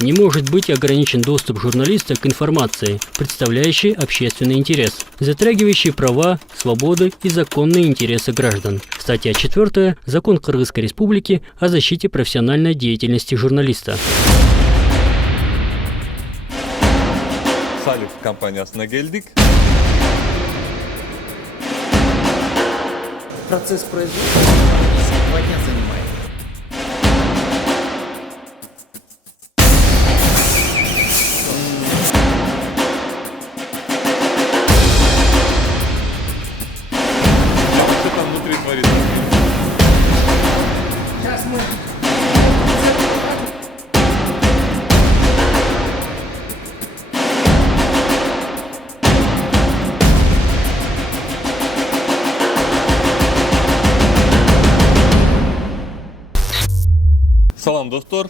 Не может быть ограничен доступ журналиста к информации, представляющей общественный интерес, затрагивающей права, свободы и законные интересы граждан. Статья 4 Закон Кыргызской Республики о защите профессиональной деятельности журналиста. Салих компаниясына келдик. Процесс производства 2 дня занимает. Что там внутри творится? Сейчас мы... Салам достор,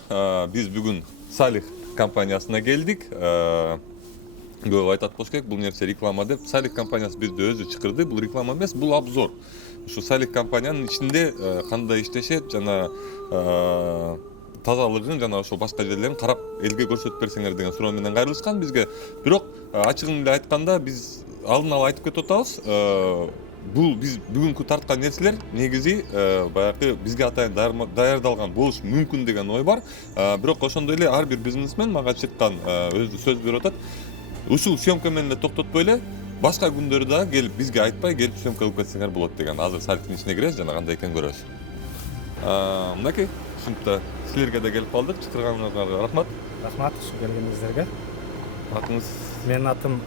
биз бүгүн Салих компаниясына келдик. Көп айтат болуш керек, бул нерсе реклама деп. Салих компаниясы бизди өзү чакырды. Бул реклама эмес, бул обзор. Ушу Салих компаниянын ичинде кандай иштешет жана тазалыгын жана ошо башка жерлерин карап элге көрсөтүп берсеңер деген суроо менен кайрылышкан бизге. Бирок ачыгын эле айтканда биз алдын ала айтып кетип атабыз. Бул биз бүгүнкү тарткан нерселер негизи баягы бизге атайын даярдалган болуш мүмкүн деген ой бар. Бирок ошондой эле ар бир бизнесмен мага чыккан өзү сөз берип атат. Ушул съемка менен эле токтотпой эле башка күндөрү дагы келип бизге айтпай келип съемка кылып кетсеңер болот деген. Азыр Саликтин ичине киребиз жана кандай экенин көрөбүз. Мынакей, ушинтип силерге да келип калдык. Чакырганыңарга рахмат. Рахмат ушу келгениңиздерге. Атыңыз? Менин атым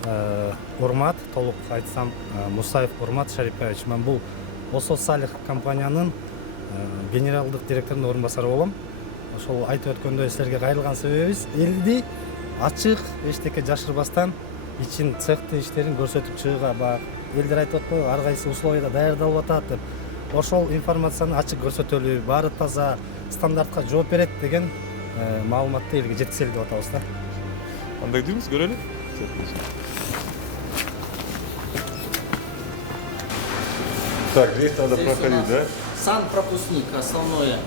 Урмат, толук айтсам Мусаев Урмат Шарипович. Мен бул Осо Салих компаниянын генералдык директорунун орун басары болом. Ошол айтып өткөндөй силерге кайрылган себебибиз элди ачык, эчтеке жашырбастан ичин цехти иштерин көрсөтүп чыгууга. Баягы элдер айтып атпайбы, ар кайсы условияда даярдалып атат деп. Ошол информацияны ачык көрсөтөлү, баары таза, стандартка жооп берет деген маалыматты элге жеткизели деп атабыз да. Кандай дейбиз, көрөлү? Так, здесь надо проходить, да? Санпропускник основное.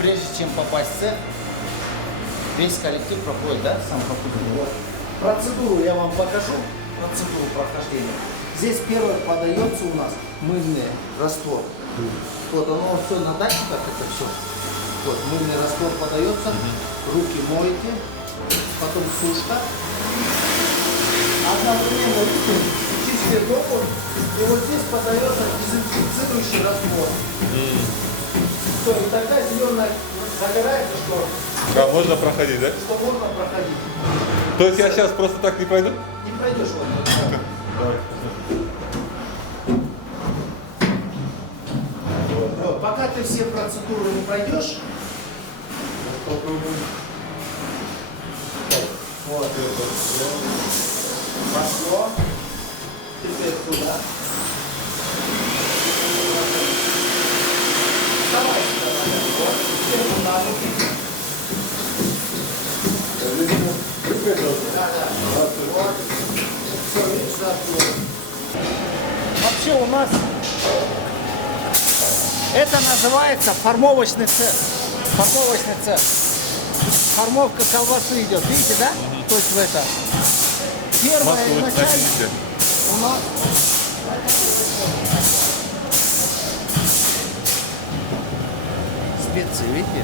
Прежде чем попасть в цех, весь коллектив проходит, да, санпропускник. Вот. Процедуру я вам покажу, процедуру прохождения. Здесь первое подается у нас мыльный раствор. Вот оно все на датчиках, это все. Вот мыльный раствор подается, руки моете, потом сушка. Одновременно чистый воздух, и вот здесь подается дезинфицирующий раствор. Все, и тогда зеленая загорается, что... Да, можно проходить, да? Что можно проходить. То есть я сейчас просто так не пройду? Не пройдешь вот. Вот. Пока ты все процедуры не пройдешь, вот. Пошло. Теперь туда. Вставай сюда. Вот. Теперь на руки. Вот. Все, видишь, заткнул. Вообще у нас это называется формовочный цех. Формовочный цех. Формовка колбасы идет, видите, да? То есть в это. Первое начальник у нас. Специи, видите?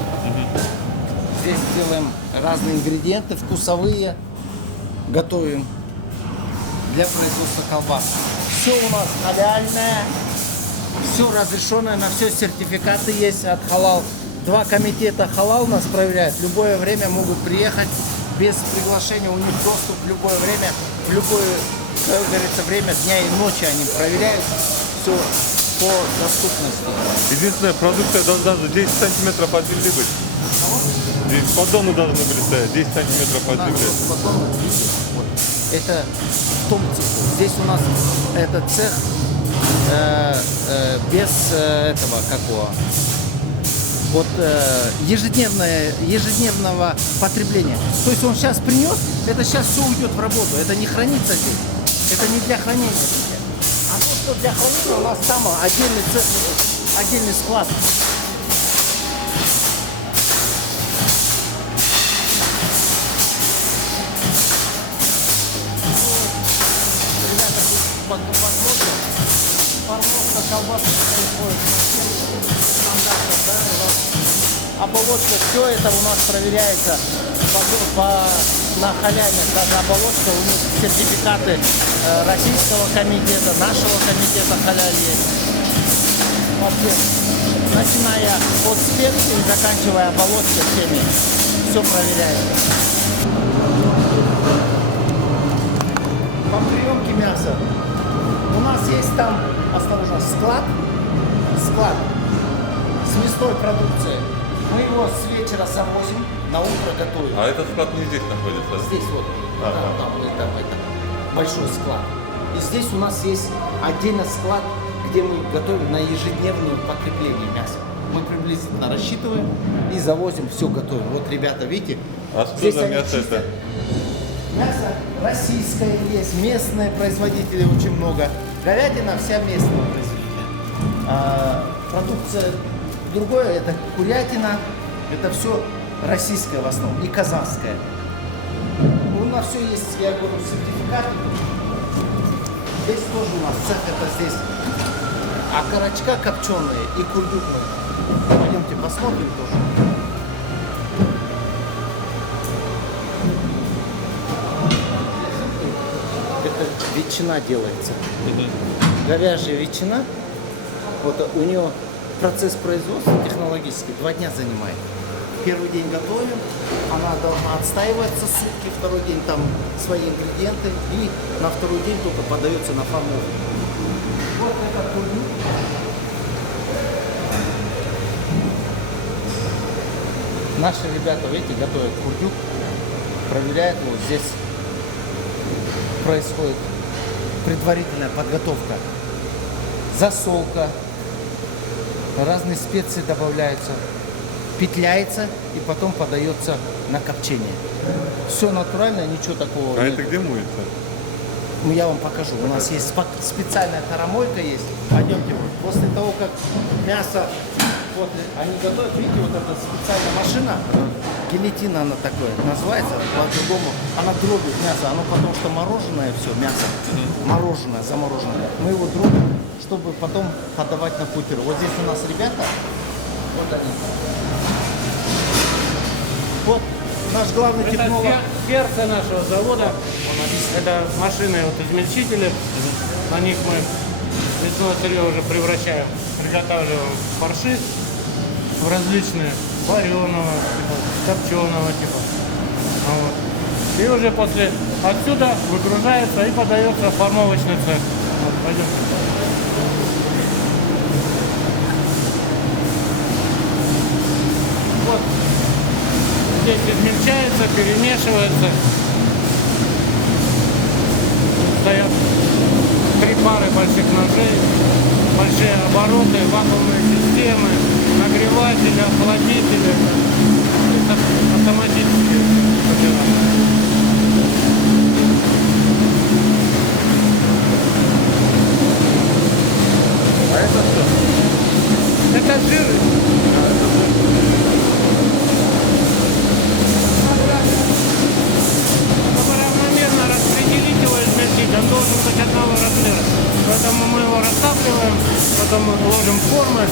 Здесь делаем разные ингредиенты вкусовые, готовим для производства колбас. Все у нас халяльное, все разрешенное, на все сертификаты есть от халал. 2 комитета халал нас проверяют. В любое время могут приехать без приглашения, у них доступ в любое время, в любое, как говорится, время дня и ночи они проверяют все по доступности. Единственная продукция должна 10 сантиметров от земли быть. Здесь поддоны должны были стоять 10 сантиметров от земли. Вот. Это в том цеху. Здесь у нас этот цех без этого какого. Вот ежедневного потребления. То есть он сейчас принес, это сейчас все уйдет в работу. Это не хранится здесь. Это не для хранения. А то, что для хранения, у нас там отдельный цех, отдельный склад. посмотрим. Формовка колбасы происходит стандартно, да, у нас оболочка, все это у нас проверяется на халяве, даже оболочка, у них сертификаты российского комитета, нашего комитета халяль есть. Вообще, начиная от специи, заканчивая оболочкой всеми, все проверяется. По приемке мяса у нас есть там, осторожно, склад с мясной продукцией. Мы его с вечера завозим, на утро готовим. А этот склад не здесь находится? Здесь вот, там большой склад. И здесь у нас есть отдельно склад, где мы готовим на ежедневное потребление мяса. Мы приблизительно рассчитываем и завозим, все готовим. Вот ребята, видите? А что за мясо это? Мясо российское есть, местные производители очень много. Говядина вся местного производителя. Продукция другое, это курятина, это все российское в основном и казахское. У нас все есть, я говорю, сертификаты. Здесь тоже у нас цех, это здесь. А карачка копченые и курдюк мы. Пойдемте посмотрим тоже. Это ветчина делается. Говяжья ветчина. Вот у нее процесс производства технологический 2 дня занимает. Первый день готовим, она должна отстаиваться сутки, второй день там свои ингредиенты, и на второй день только подается на формовку. Вот это курдюк. Наши ребята, видите, готовят курдюк, проверяют его. Здесь происходит предварительная подготовка, засолка, разные специи добавляются, петляется и потом подается на копчение. Все натурально, ничего такого А нет. это где моется? Ну, я вам покажу. У нас есть специальная таромойка есть. Пойдемте. После того, как мясо вот они готовят, видите, вот эта специальная машина, гильотина она такое называется, по-другому, она дробит мясо, оно потому что мороженое все, мясо, мороженое, замороженное. Мы его дробим, чтобы потом подавать на путер. Вот здесь у нас ребята, вот они. Вот наш главный технолог. Сердце нашего завода, это машины, вот измельчители, на них мы мясное сырье уже превращаем, приготавливаем фарши в различные, вареного типа, копченого типа. Вот. И уже после отсюда выгружается и подается в формовочный цех. Вот, пойдем. Вот. Здесь измельчается, перемешивается. Стоят 3 пары больших ножей, большие обороты, вакуумные системы, нагреватели, охладители. Это автоматически. А это что? Это жиры. Чтобы равномерно распределить его, измельчить, он должен быть одного размера. Поэтому мы его растапливаем, потом мы ложим формы.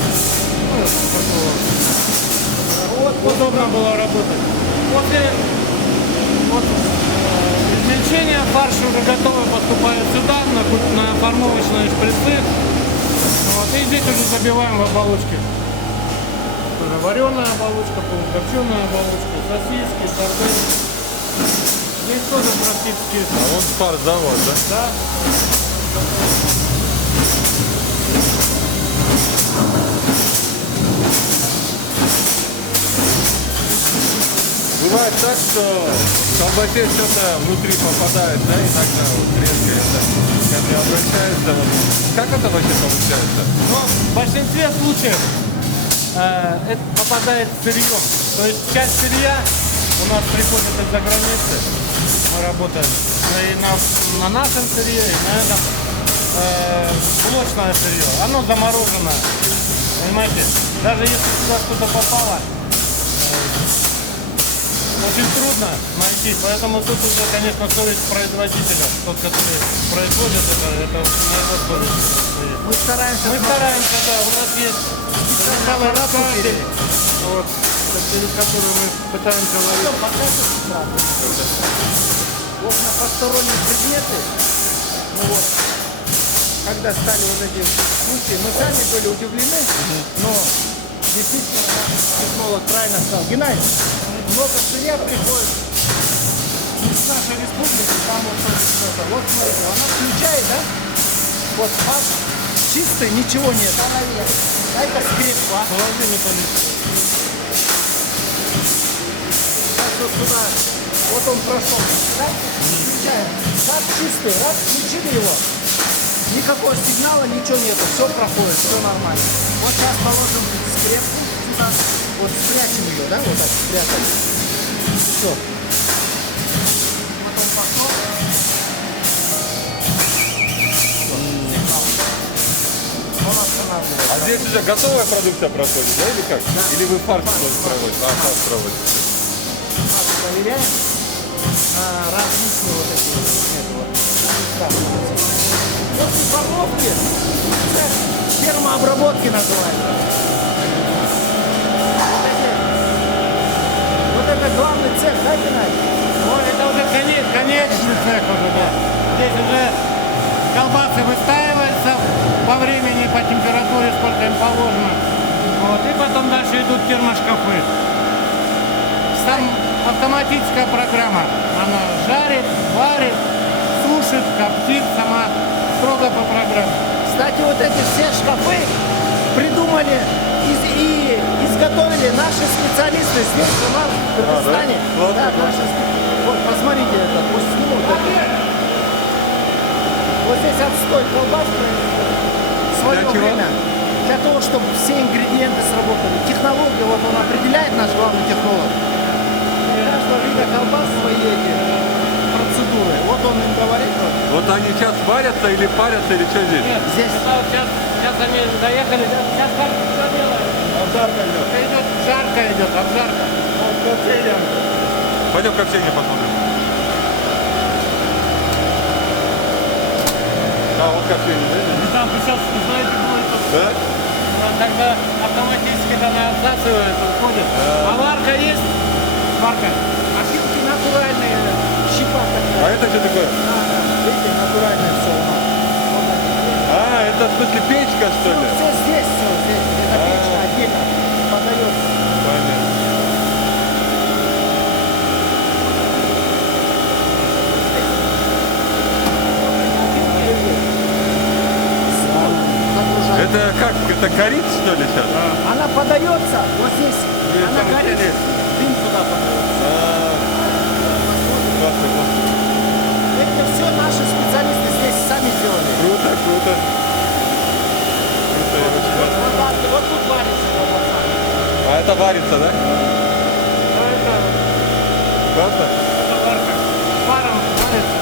Ну, вот, удобно было работать. После измельчения фарш уже готовый поступает сюда, на формовочные шприцы. Вот, и здесь уже забиваем в оболочки. Тоже вареная оболочка, полукопченая оболочка, сосиски, сардельки. Здесь тоже практически. А вон спарт-завод, да? Да. Бывает так, что в колбасе что-то внутри попадает, да, иногда вот трескается, ко мне обращаются. Вот. Как это вообще получается? Но в большинстве случаев это попадает сырье. То есть часть сырья у нас приходит из-за границы. Мы работаем и на нашем сырье, и на этом блочное сырье. Оно замороженное. Понимаете? Даже если сюда что-то попало, очень трудно найти, поэтому тут уже, конечно, совесть производителя, тот, который производит это на его совесть. Мы стараемся. Мы стараемся, да, у нас есть самый раскатель, вот, через который мы пытаемся Все, ловить. покажем сразу. Вот на посторонние предметы, ну вот, когда стали вот эти случаи, мы сами были удивлены, но действительно наш технолог правильно сказал. Геннадий, много сырья приходит из нашей республики, там вот что-то. Вот смотрите, она включает, да? Вот факт чистый, ничего нет. А это скрепка. Положи металлический. Сейчас вот сюда, вот он прошел. Раз, включаем. Как чистый, раз, включили его. Никакого сигнала, ничего нету. Все проходит, все нормально. Вот сейчас положим скрепку сюда. Вот спрячем ее, да? Вот так спрятали. Все. Потом пошел. Он останавливается. А здесь уже готовая продукция проходит, да, или как? Или вы фарш тоже проводите? А, фарш проводите. Проверяем различные вот эти вот после помолвки термообработки называется. Вот это главный цех, да, Геннадий? Ну, это уже конечный цех уже, да. Здесь уже колбасы выстаиваются по времени, по температуре, сколько им положено. Вот. И потом дальше идут термошкафы. Там автоматическая программа. Она жарит, варит, сушит, коптит сама строго по программе. Кстати, вот эти все шкафы придумали и изготовили наши специалисты здесь у нас в Кыргызстане. да? Да, наши вот, посмотрите, это пусть снимут. Вот здесь отстой колбас в свое Для чего? время. Для того, чтобы все ингредиенты сработали. Технологию вот он определяет, наш главный технолог. И каждого вида колбас свои эти процедуры. Вот он им говорит. Вот они сейчас варятся или парятся, или что здесь? Нет, Здесь. это вот сейчас они доехали, сейчас как все делают. Обжарка идет. Идет жарка, идет, обжарка. Вот коптильня. Пойдем коптильню посмотрим. А, вот коптильня, да? Там сейчас, знаете, будет Да? когда автоматически там отсасывает, уходит. А варка есть? Варка. Опилки натуральные, щепа А такая. это что такое? Видите, натуральное все у нас. Вот они. А, это в смысле печка, что ли? Все здесь, все здесь. Это печка отдельно подается. Понятно. Загружается. Это как? Это горит, что ли, сейчас? Она подается, вот здесь. Здесь Она там горит, есть. дым туда подается. Классно, классно. Это все наши специалисты здесь сами сделали. Круто, круто. Круто, я очень рад. Вот тут варится колбаса. А это варится, да? Классно? Это варка. Паром варится.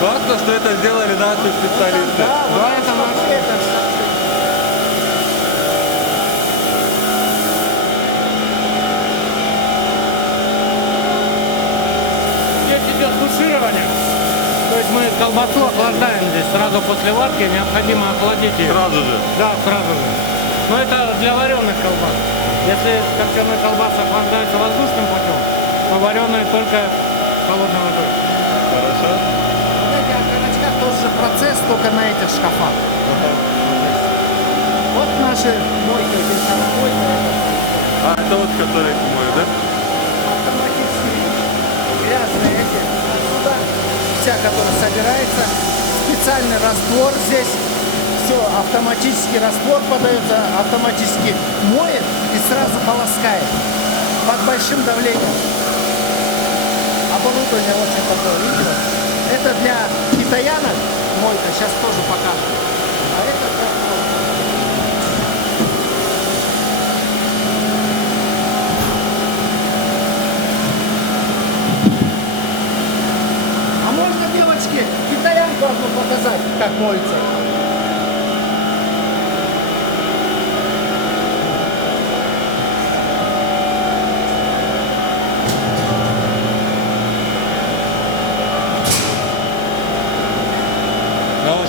Классно, что это сделали наши специалисты. Да, вот Да, это наш. это Здесь идет туширование. То есть мы колбасу охлаждаем здесь сразу после варки, необходимо охладить ее. Сразу же. Да, сразу же. Но это для вареных колбас. Если копченая колбаса охлаждается воздушным путем, то вареная только холодной водой. Хорошо. Вот эти окорочка тот же процесс, только на этих шкафах. Вот наши мойки, здесь там мойка, А это вот, который мой, да? автоматические грязные эти. Сюда вся, которая собирается, специальный раствор здесь. Все, автоматический раствор подается, автоматически моет и сразу полоскает под большим давлением. Оборудование очень такое, видите? Это для китаянок мойка, сейчас тоже покажу. А это для А можно, девочки, китаянку одну показать, как моется?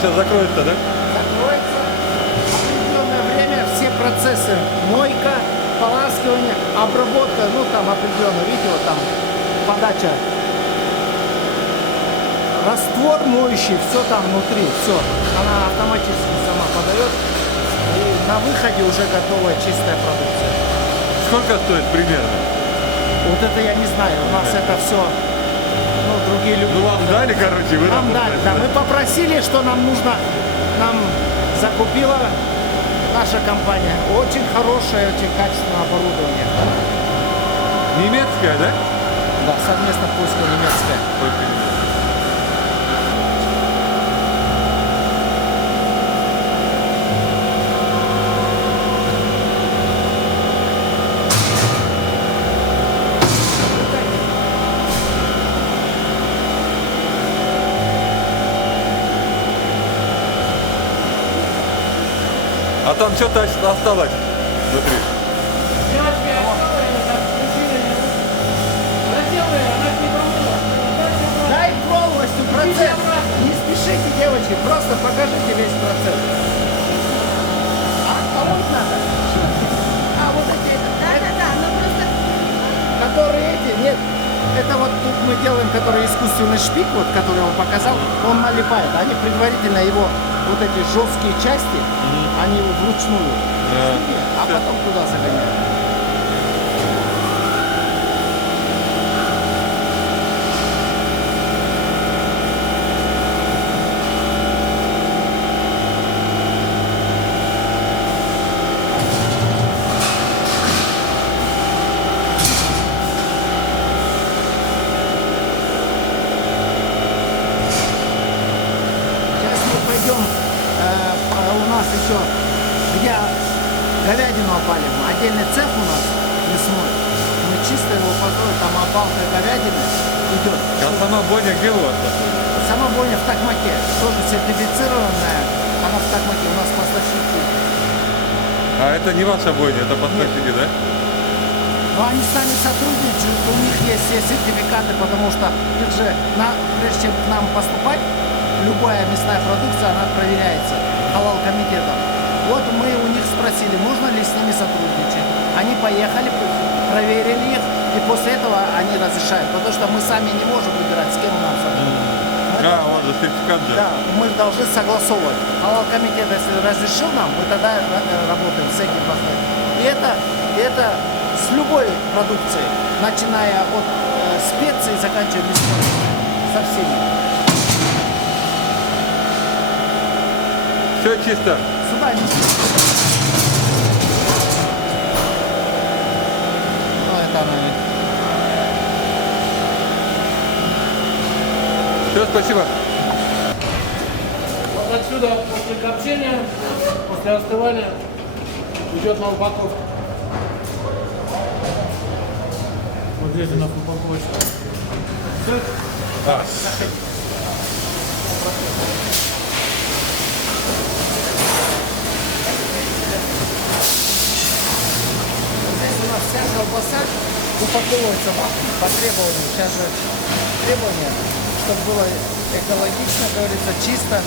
сейчас закроется, да? Закроется. Определенное время все процессы, мойка, поласкивание, обработка, ну там определенно, видите, вот там подача. Раствор моющий, все там внутри, все. Она автоматически сама подает. И на выходе уже готовая чистая продукция. Сколько стоит примерно? Вот это я не знаю, у нас это все, ну, другие люди. Ну вам дали, короче, вы Нам дали, работаете, да. Мы попросили, что нам нужно, нам закупила наша компания. Очень хорошее, очень качественное оборудование. Немецкая, да? Да, совместно польско-немецкое. А там что-то осталось внутри. Девочки, разделы, она не промыла. Дай полностью процесс. Не спешите, девочки, просто покажите весь процесс. А вот надо. А вот эти, Да, но просто которые эти, нет. Это вот тут мы делаем, который искусственный шпик, вот, который он показал, он налипает. Они предварительно его, вот эти жесткие части, они вручную, а потом туда загоняют. Сейчас мы пойдем, у нас еще, где говядину опалим, отдельный цех у нас мясной. Мы чисто его построим, там опалка говядины идет. А сама бойня где у вас? Сама бойня в Токмаке, тоже сертифицированная, она в Токмаке, у нас поставщики. А это не ваша бойня, это поставщики, да? Но они с нами сотрудничают, у них есть все сертификаты, потому что их же, прежде чем к нам поступать, любая мясная продукция, она проверяется халал-комитетом. Вот мы у них спросили, можно ли с ними сотрудничать. Они поехали, проверили их, и после этого они разрешают, потому что мы сами не можем выбирать, с кем нам сотрудничать. Вот же сертификат же. Да, мы должны согласовывать. Халал-комитет, если разрешил нам, мы тогда работаем с этим поставить. И это с любой продукцией, начиная от специй, заканчивая мясной, со всеми. Все чисто. Сюда неси. Ну, это она. Все, спасибо. Вот отсюда после копчения, после остывания идет на упаковку. Вот здесь у нас упаковочка. Все. Здесь у нас вся колбаса упаковывается по требованию. Сейчас же требования, чтобы было экологично, говорится, чисто,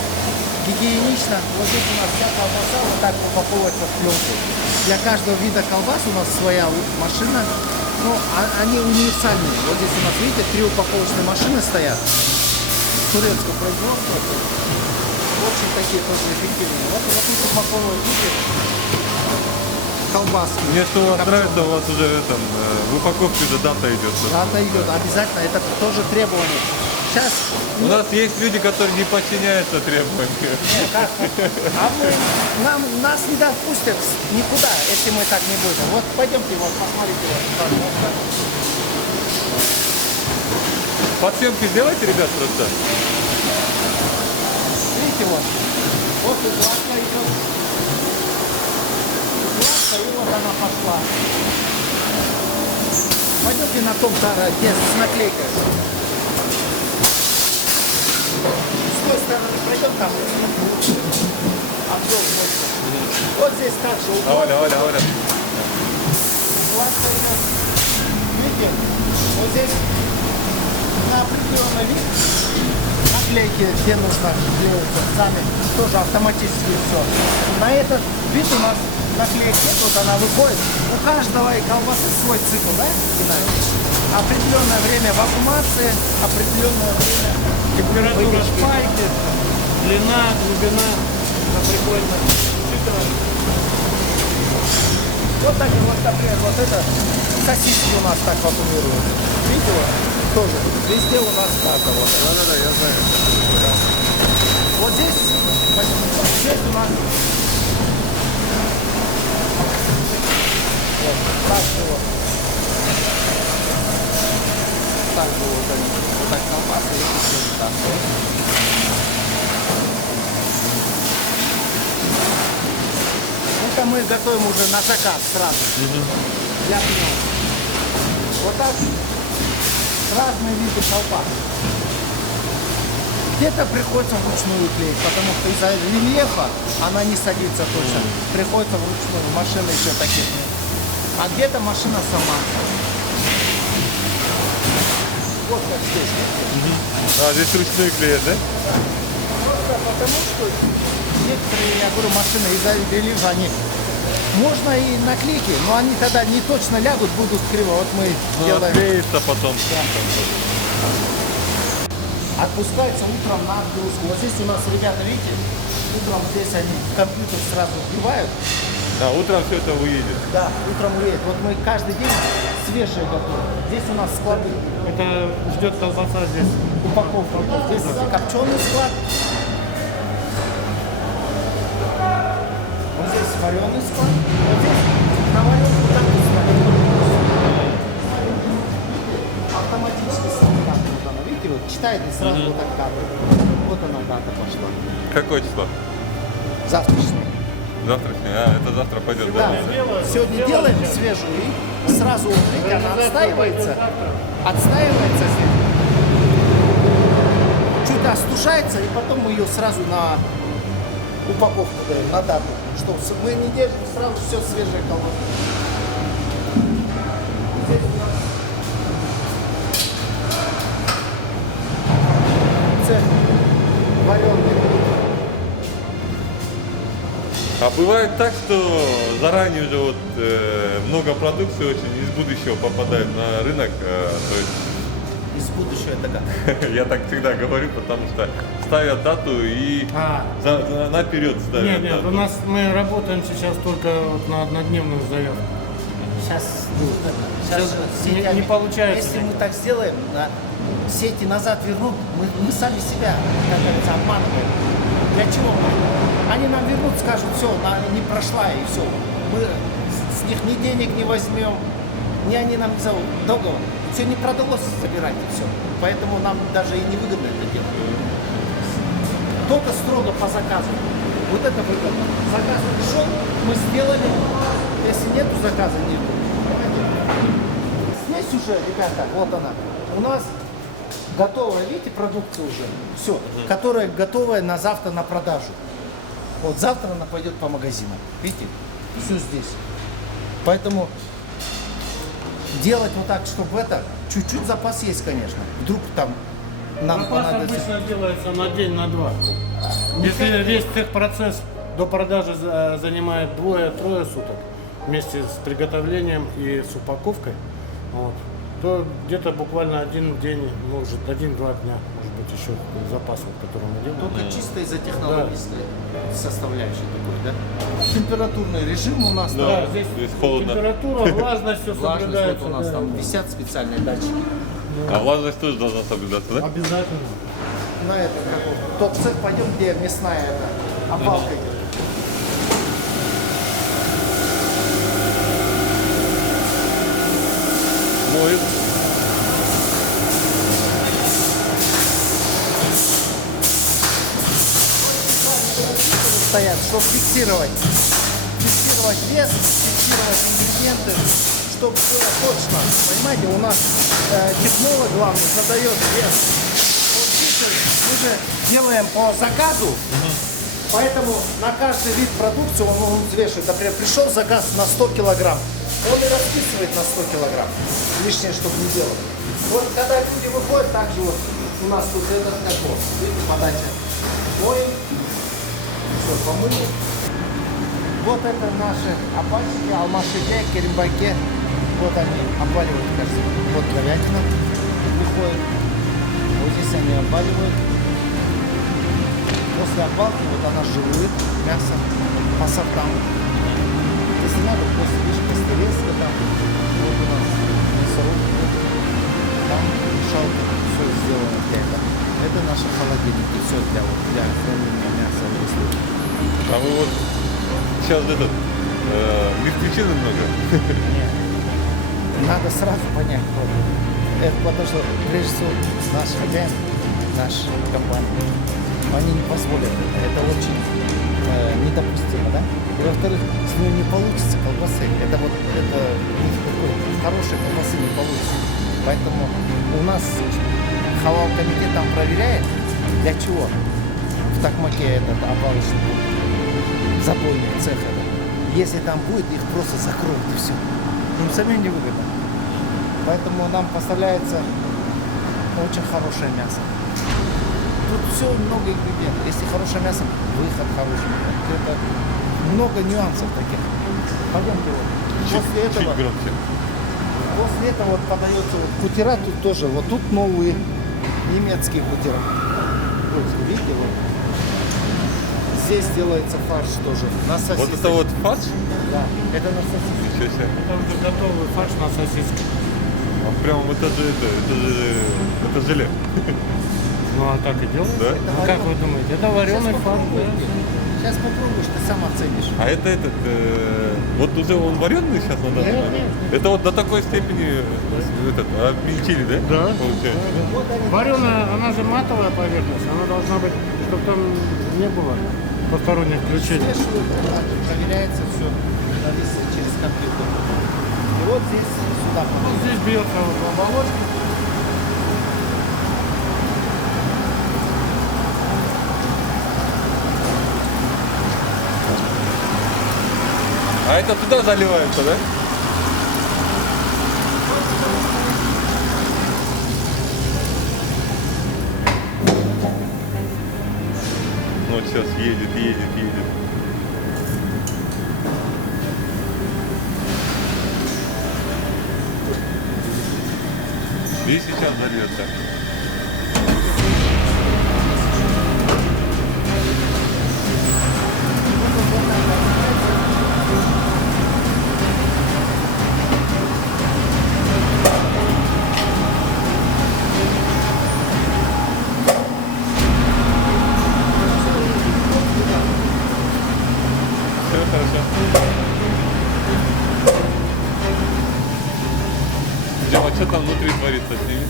гигиенично. Вот здесь у нас вся колбаса вот так упаковывается в пленку. Для каждого вида колбас у нас своя машина. Ну, они универсальные. Вот здесь у нас, видите, 3 упаковочные машины стоят. Турецкого производства. Очень такие тоже эффективные. Вот тут упаковывают, видите, колбаски. Мне что у вас нравится, у вас уже в упаковке уже дата идет. Дата идет, обязательно, это тоже требование. Сейчас, У нас есть люди, которые не подчиняются требованиям. нас не допустят никуда, если мы так не будем. Вот пойдемте, вот посмотрите. Вот. Подсъемки сделайте, ребят, просто. Видите, вот укладка идет. Укладка, и вот она пошла. Пойдемте на том где с наклейкой. С той стороны пройдем там. Обзор больше. Вот здесь также укладка. Оля. Укладка идет. Видите, вот здесь на определенный вид наклейки, где нужно клеются сами, тоже автоматически все. На этот вид у нас наклейки, вот она выходит. У каждого и колбасы свой цикл, да, Геннадий? Определенное время вакуумации, определенное время Температура выпечки. спайки, длина, глубина. Это прикольно. Учитывать. Вот так вот, например, вот это сосиски у нас так вакуумируют. Видите, вот, тоже везде у нас так вот. Да-да-да, я знаю. Вот здесь у нас вот, так было. Так было, вот так колбасы и вот так. Это мы готовим уже на заказ сразу. Я понял. Вот так разные виды колбас. Где-то приходится вручную клеить, потому что из-за рельефа она не садится точно. Приходится вручную, машины еще такие. А где-то машина сама. Вот как здесь. А, здесь ручные клеят, да? Просто потому что некоторые, я говорю, машины из-за рельефа, они можно и наклейки, но они тогда не точно лягут, будут криво. Вот мы делаем. Клеится потом. Отпускается утром на отгрузку. Вот здесь у нас ребята, видите, утром здесь они в компьютер сразу вбивают. Да, утром все это уедет. Да, утром уедет. Вот мы каждый день свежие готовим. Здесь у нас склады. Это ждет колбаса здесь. Упаковка. Здесь копченый склад. Вот здесь вареный склад. Вот здесь на вареную дату ставим. Автоматически ставим. Видите, вот читает и сразу вот так дата. Вот она дата пошла. Какое число? Завтрашний. Завтрашний. А, это завтра пойдет, да? Да, сегодня делаем свежую и сразу утром она отстаивается здесь. Чуть остужается, и потом мы ее сразу на упаковку даем, на дату. Чтобы мы не держим сразу все свежее колбаса. Здесь у нас цех вареный. А бывает так, что заранее уже вот много продукции очень из будущего попадает на рынок, то есть Из будущего это как? я так всегда говорю, потому что ставят дату и наперед ставят Нет, дату. у нас мы работаем сейчас только вот на однодневную заявку. Сейчас не получается. Если мы так сделаем, сети назад вернут, мы сами себя, как говорится, обманываем. Для чего? Они нам вернут, скажут, все, она не прошла и все. Мы с них ни денег не возьмем, ни они нам не зовут. Договор. Все не продалось забирать и все. Поэтому нам даже и невыгодно это делать. Только строго по заказу. Вот это выгодно. Заказ пришел, мы сделали. Если нету заказа, нету. Здесь уже, ребята, вот она. У нас готовая, видите, продукция уже. Все. Которая готовая на завтра на продажу. Вот завтра она пойдет по магазинам. Видите? Все здесь. Поэтому делать вот так, чтобы это, чуть-чуть запас есть, конечно. Вдруг там нам Запас понадобится. обычно делается на день, на два. Если весь техпроцесс до продажи занимает 2-3 суток вместе с приготовлением и с упаковкой, вот, то где-то буквально один день, может 1-2 дня, может быть, еще запасом, который мы делаем. Только чисто из-за технологической составляющей такой, да? Температурный режим у нас. Да, там. здесь холодно. температура, влажность, все Влажность, соблюдается. вот у нас да. там висят специальные датчики. А влажность тоже должна соблюдаться, да? Обязательно. На это какой? Тот цех пойдем, где мясная эта опалка идет. Моет. Стоят, чтобы фиксировать вес, фиксировать ингредиенты, чтобы было точно. Понимаете, у нас технолог главный задает вес. Вот здесь мы же делаем по заказу, поэтому на каждый вид продукции он взвешивает. Например, пришел заказ на 100 килограмм. Он и расписывает на 100 килограмм. Лишнее, чтобы не делать. Вот когда люди выходят, так же вот у нас тут этот как вот, видите, подача. Моем, все, помыли. Вот это наши опальчики, Алмашиде, Керимбаке. Вот они опаливают, кажется. Вот говядина выходит. Вот здесь они опаливают. После опалки вот она жирует, мясо по сортам. Если надо, после видишь, пастерезка там. Вот у нас мясорубка. Там мешалка, все сделано для этого. Это наши холодильники, все для хранения мяса. А вы вот сейчас мертвечины много. Нет. Надо сразу понять, вот. Это потому что, прежде всего, наш хозяин, наша компания, они не позволят. Это очень недопустимо, да? И во-вторых, с нее не получится колбасы. Это вот, это такой хорошей колбасы не получится. Поэтому у нас халал-комитет там проверяет, для чего в Токмаке этот обвалочный пункт, забойный цех этот. Если там будет, их просто закроют и все. Им самим не выгодно. Поэтому нам поставляется очень хорошее мясо. Тут все много ингредиентов. Если хорошее мясо, выход хороший. Это много нюансов таких. Пойдемте вот. Чуть громче. После этого вот подается вот кутера тут тоже. Вот тут новые немецкие кутера. Вот, видите, вот. Здесь делается фарш тоже. На сосиски. Вот это вот фарш? Да, это на сосиски. Ничего себе. Это уже готовый фарш на сосиски. А прям это желе. Ну а так и делается. Да? Ну, как вы думаете? Это вареный фарш, да? Сейчас попробуешь, ты сам оценишь. А это вот уже он вареный сейчас на данный Нет, момент? нет. Это вот до такой степени обмельчили, да? Да. Получается. Вот они. Вареная, она же матовая поверхность, она должна быть, чтобы там не было посторонних ключей. Смешивают, проверяется все, зависит через компьютер. И вот здесь сюда Вот подается. здесь бьется вот оболочка. А это туда заливается, да? Вот сейчас едет. И сейчас зальется. Все хорошо. Дима, что там внутри творится с ними?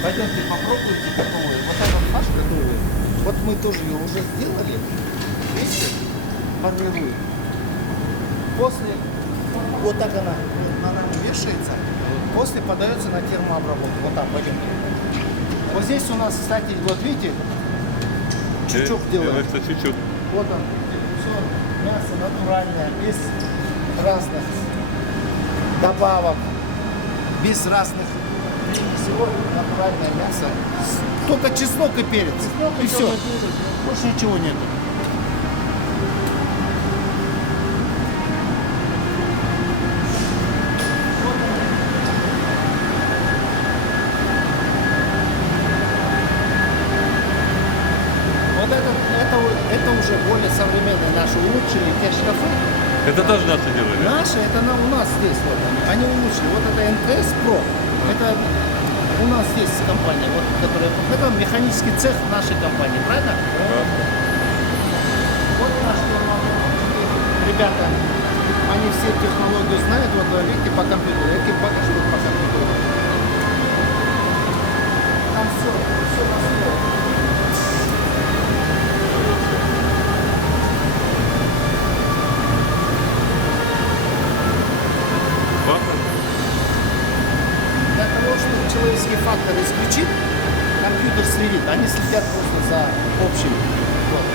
Пойдемте попробуйте готовые. Вот этот фарш готовый. Вот мы тоже ее уже сделали. Видите? Формируем. После, вот так она на нами вешается. После подается на термообработку. Вот так, пойдемте. Вот здесь у нас, кстати, вот видите, чучок делаем. Делается чуть-чуть. Вот он. Все, мясо натуральное, без разных добавок, без разных всего натуральное мясо. Только чеснок и перец. И все. Больше ничего нет. Вот это уже более современные наши улучшили те шкафы. Это тоже наши делали? Да? Наши, это у нас здесь, вот они улучшили. Вот это НТС Pro, это у нас здесь компания, вот, это механический цех нашей компании, правильно? Вот наш ребята, они все технологию знают, вот видите, по компьютеру, я тебе покажу по компьютеру. Там все настроено. Для того, чтобы человеческий фактор исключить, следят просто за общим. Вот.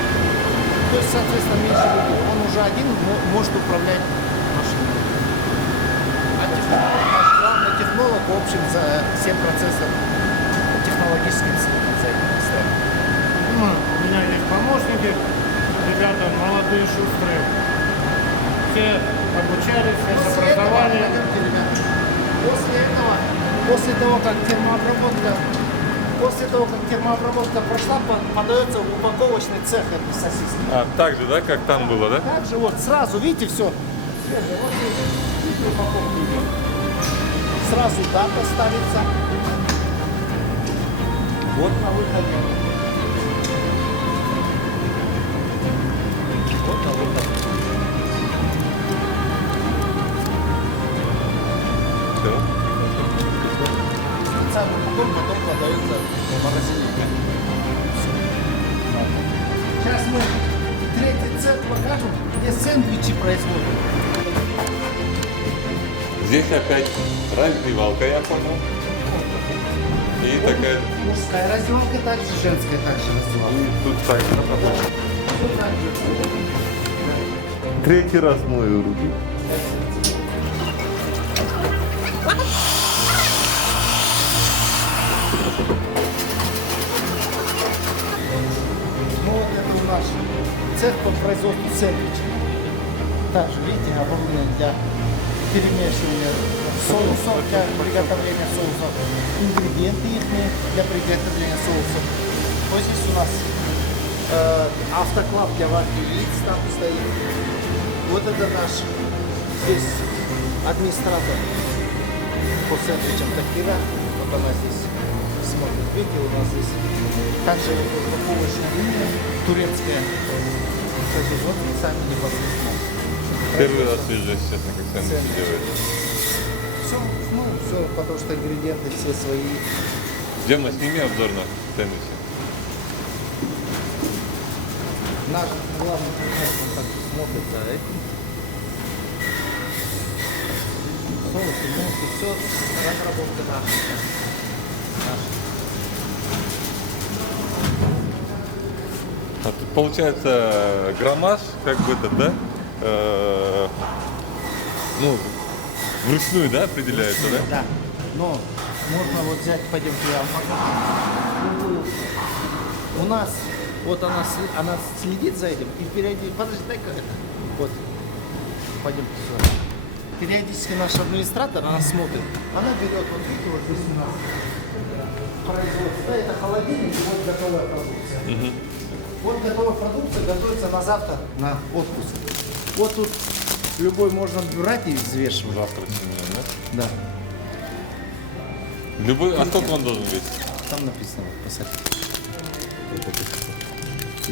То есть, соответственно, меньше людей. Он уже один может управлять машиной. А технолог, наш главный технолог, в общем, за всем процессом технологическим за этим стоит. Ну, у меня есть помощники, ребята молодые, шустрые. Все обучались, все с образованием. Пойдемте, ребята. После того, как термообработка прошла, подается в упаковочный цех этой сосиски. А, так же, да, как там было, да? Также вот сразу, видите, все. Вот видите, упаковки идет. Сразу дата ставится. Вот на выходе. Вот на выходе. Все. Специальный упаковка потом продается в морозильнике. Сейчас мы третий цех покажем, где сэндвичи производят. Здесь опять раздевалка, я понял. И такая... Мужская раздевалка, также женская также раздевалка. И тут так, да, по-моему. Все так же. Третий раз мою руки. Ну вот это у нас цех по производству сэндвичей. Также, видите, оборудование для перемешивания соусов, для приготовления соусов, ингредиенты их для приготовления соусов. Вот здесь у нас автоклав для варки яиц там стоит. Вот это наш здесь администратор по сэндвичам Такира. Вот она здесь смотрит. Видите, у нас здесь также упаковочная линия турецкая. Кстати, вот сами непосредственно. Первый раз вижу, если честно, как сэндвичи делают. Все, ну, все, потому что ингредиенты все свои. Дема, сними обзор на сэндвичи. Наш главный технолог, он так смотрит за этим. Соусы, муки, все разработка наша. А тут получается граммаж, как бы это, да? Ну, вручную, да, определяется, да? Да. Но можно вот взять, пойдемте я вам покажу. У нас, вот она следит за этим и периодически, подожди, дай-ка это. Вот, пойдемте сюда. Периодически наш администратор, она смотрит, она берет, вот видите, вот здесь у нас производство, да, это холодильник, и вот готовая продукция. Вот готовая продукция готовится на завтра на отпуск. Вот тут любой можно брать и взвешивать. Завтра сегодня, да? Да. Любой, а сколько он должен весить? Там написано, посмотрите.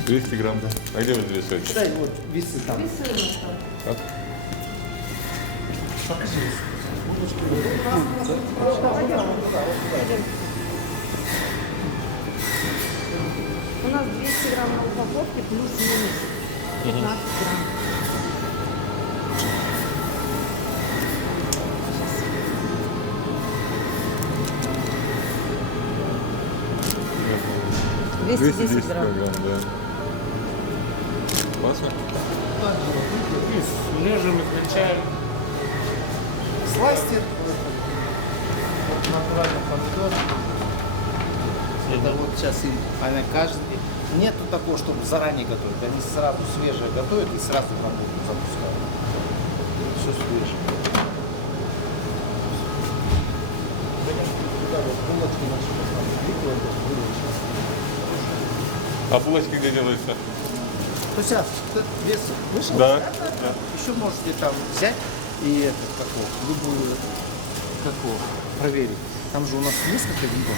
200 грамм, да. А где вы взвешиваете? Дай вот весы там. А? Покажи весы. У нас 200 грамм на упаковке плюс-минус 15 грамм. Да. 210 грамм. да. Классно. Режем, измельчаем. Сластер. Вот натуральный помидор. Это вот сейчас им, она каждый. Нету такого, чтобы заранее готовить. Они сразу свежее готовят и сразу в работу запускают. Все свежее. Туда вот булочки наши поставили. Видите, вот эти булочки. А булочки где делаются? То сейчас вес вышел? Да. Еще можете там взять и это, любую проверить. Там же у нас несколько видов.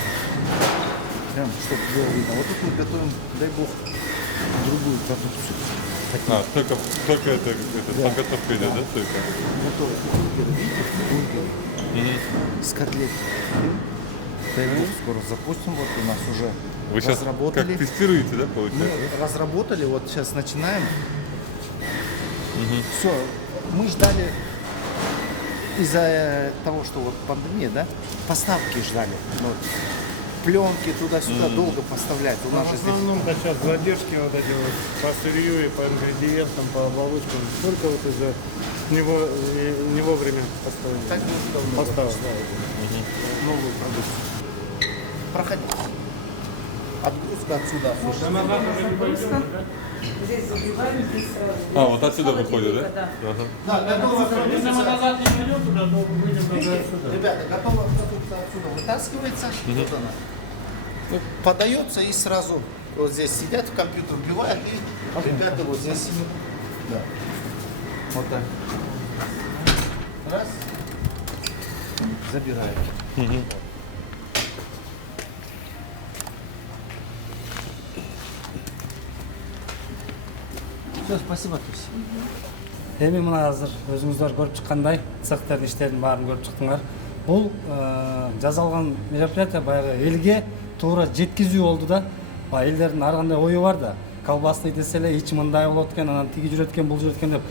Прям, чтобы было видно. Вот тут мы готовим, дай бог, другую продукцию. А, только это подготовка идет, да, только? Готовят бургеры, видите, бургеры с котлетками. Дай бог, скоро запустим. Вот у нас уже Вы сейчас разработали. как тестируете, да, Мы получается? разработали, вот сейчас начинаем. Все, мы ждали из-за того, что вот пандемия, да, поставки ждали. Вот. пленки туда-сюда долго поставлять. У В нас же здесь основном сейчас задержки вот эти вот по сырью и по ингредиентам, по оболочкам, только вот из-за не вовремя так поставок. новую продукцию. Проходи. Отгрузка отсюда. Здесь забиваем, здесь сразу. А, вот отсюда выходит, да? Да. Ага. Да, готово. Если мы назад не пойдем туда, то выйдем тогда отсюда. Ребята, готовая продукция отсюда вытаскивается. Вот она. Ну, подается и сразу вот здесь сидят, в компьютер вбивают и ребята вот здесь. Да. Вот так. Раз. Забирают. Все, спасибо, Туси. эми мына азыр өзүңүздөр көрүп чыккандай цехтердин иштерин баарын көрүп чыктыңар. Бул жасалган мероприятие баягы элге туура жеткизүү болду да. Баягы элдердин ар кандай ою бар да. Колбасты десе эле ичи мындай болот экен, анан тиги жүрөт экен, бул жүрөт экен деп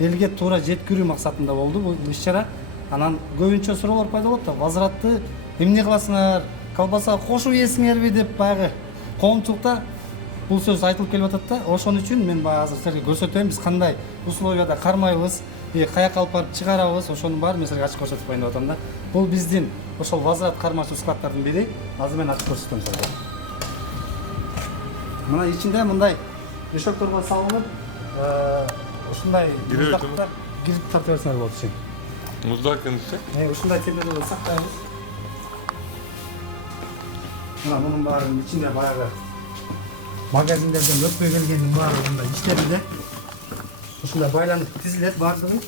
элге туура жеткирүү максатында болду бул иш-чара. Анан көбүнчө суроолор пайда болот да. Возвратты эмне кыласыңар? Колбаса кошуп ийесиңерби деп баягы коомчулукта бул сөз айтылып келип атат да. Ошон үчүн мен баягы азыр силерге көрсөтөйм биз кандай условияда кармайбыз, каяка алып барып чыгарабыз, ошонун баарын мен силерге ачык көрсөтүп коеюн деп атам да. Бул биздин ошол возврат кармашуу складдардын бири. Азыр мен ачык көрсөтөм силерге. Мына ичинде мындай решеткаларга салынып, ушундай муздактар кирип тарта берсеңер болот ичин. Муздак дегенде? Ушундай температурада сактайбыз. Мына мунун баарын ичинде баягы магазиндерден өтпөй келгендин баары мындай иштеринде. Ушундай байланып тизилет баардыгы.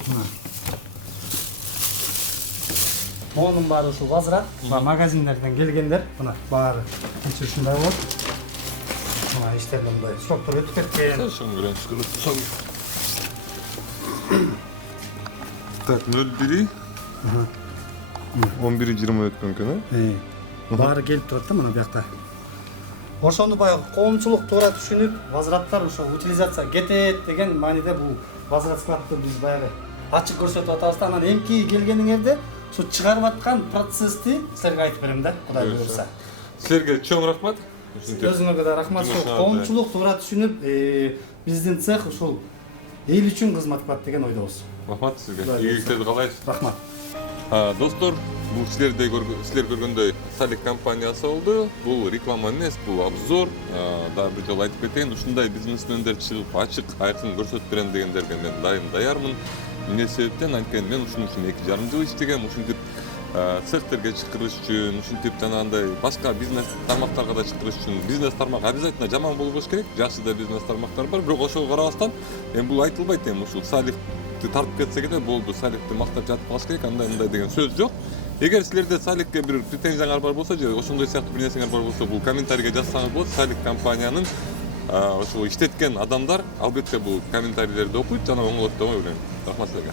Монун баары ушул возврат, магазиндерден келгендер, мына баары ичи ушундай болот. Мына иштерде мындай сроктор өтүп кеткен. Совершенно верно. Так, 01 11:20 өткөн экен, э? Баары келип турат да мына бuyakta. Ошону баягы коомчулук туура түшүнүп, возвраттар ошо утилизация кетет деген мааниде бул возврат складты биз баягы ачык көрсөтүп атабыз да. Анан эмки келгениңерде ушу чыгарып аткан процессти силерге айтып берем да, Кудай буйрса. Силерге чоң рахмат. Өзүңөргө да рахмат. Коомчулук туура түшүнүп, биздин цех ушул эл үчүн кызмат кылат деген ойдобуз. Рахмат сизге. Ийгиликтерди каалайбыз. Рахмат. Достор, бул силер көргөндөй Салик компаниясы болду. Бул реклама эмес, бул обзор. Дагы бир жолу айтып кетейин, ушундай бизнесмендер чыгып ачык, айкын көрсөтүп берем дегендерге мен дайым даярмын. Эмне себептен анткени мен ушун үчүн 2,5 жыл иштегем, ушинтип цехтерге чакырыш үчүн, ушинтип жанагындай башка бизнес тармактарга да чакырыш үчүн бизнес тармак обязательно жаман болбош керек. Жакшы да бизнес тармактар бар, бирок ошого карабастан эми бул айтылбайт, эми ушул Саликти тартып кетсек эле болду, Саликти мактап жатып калыш керек, андай мындай деген сөз жок. Эгер силерде Саликке бир претензияңар бар болсо же ошондой сыяктуу бир нерсеңер бар болсо, бул комментарийге жазсаңыз болот. Салик компаниянын ошол иштеткен адамдар албетте бул комментарийлерди окуйт жана оңолот деп ойлойм. Рахмат силерге.